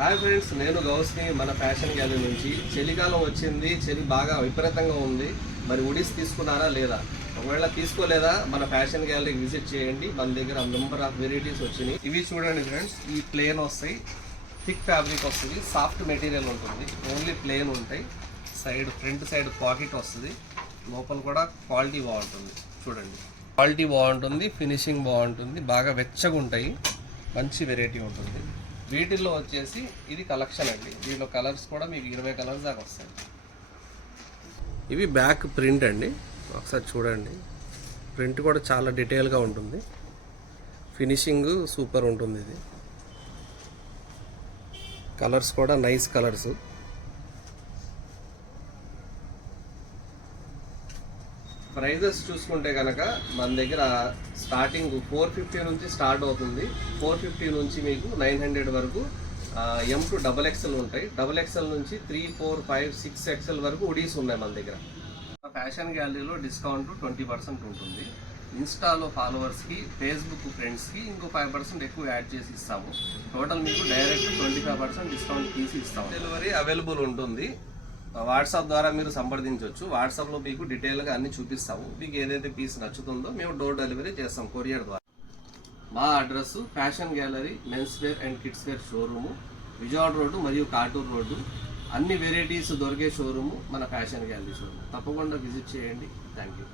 Hi friends, నేను గౌస్ని మన fashion gallery నుంచి. చలికాలం వచ్చింది, చలి బాగా విపరీతంగా ఉంది. మరి ఉడీస్ తీసుకున్నారా లేదా? ఒకవేళ తీసుకోలేదా మన ఫ్యాషన్ గ్యాలరీకి విజిట్ చేయండి. మన దగ్గర నెంబర్ ఆఫ్ వెరైటీస్ వచ్చినాయి. ఇవి చూడండి ఫ్రెండ్స్, ఈ ప్లేన్ వస్తాయి, థిక్ ఫ్యాబ్రిక్ వస్తుంది, సాఫ్ట్ మెటీరియల్ ఉంటుంది, ఓన్లీ ప్లేన్ ఉంటాయి. ఫ్రంట్ సైడ్ పాకెట్ వస్తుంది, లోపల కూడా క్వాలిటీ బాగుంటుంది. చూడండి, క్వాలిటీ బాగుంటుంది, ఫినిషింగ్ బాగుంటుంది, బాగా వెచ్చగా ఉంటాయి, మంచి వెరైటీ ఉంటుంది. వీటిల్లో వచ్చేసి ఇది కలెక్షన్ అండి. దీనిలో కలర్స్ కూడా మీకు 20 కలర్స్ దాకా వస్తాయి. ఇవి బ్యాక్ ప్రింట్ అండి, ఒకసారి చూడండి. ప్రింట్ కూడా చాలా డీటెయిల్గా ఉంటుంది, ఫినిషింగ్ సూపర్ ఉంటుంది. ఇది కలర్స్ కూడా నైస్ కలర్స్. ప్రైజెస్ చూసుకుంటే కనుక మన దగ్గర స్టార్టింగ్ 450 నుంచి స్టార్ట్ అవుతుంది. 450 నుంచి మీకు 900 వరకు M to XXL ఉంటాయి. XXL నుంచి 3, 4, 5, 6 XL వరకు ఉడీస్ ఉన్నాయి మన దగ్గర. ఫ్యాషన్ గ్యాలరీలో డిస్కౌంట్ 20% ఉంటుంది. ఇన్స్టాలో ఫాలోవర్స్కి, ఫేస్బుక్ ఫ్రెండ్స్కి ఇంకో 5% ఎక్కువ యాడ్ చేసి ఇస్తాము. టోటల్ మీకు డైరెక్ట్ 25% డిస్కౌంట్ తీసి ఇస్తాము. డెలివరీ అవైలబుల్ ఉంటుంది. వాట్సాప్ ద్వారా మీరు సంప్రదించవచ్చు. వాట్సాప్లో మీకు డీటెయిల్గా అన్ని చూపిస్తాము. మీకు ఏదైతే పీస్ నచ్చుతుందో మేము డోర్ డెలివరీ చేస్తాం కొరియర్ ద్వారా. మా address fashion gallery men's wear and kids wear showroom, Vijayawada road మరియు కాటూరు రోడ్డు. అన్ని వెరైటీస్ దొరికే షోరూము మన ఫ్యాషన్ గ్యాలరీ షోరూమ్. తప్పకుండా విజిట్ చేయండి. Thank you.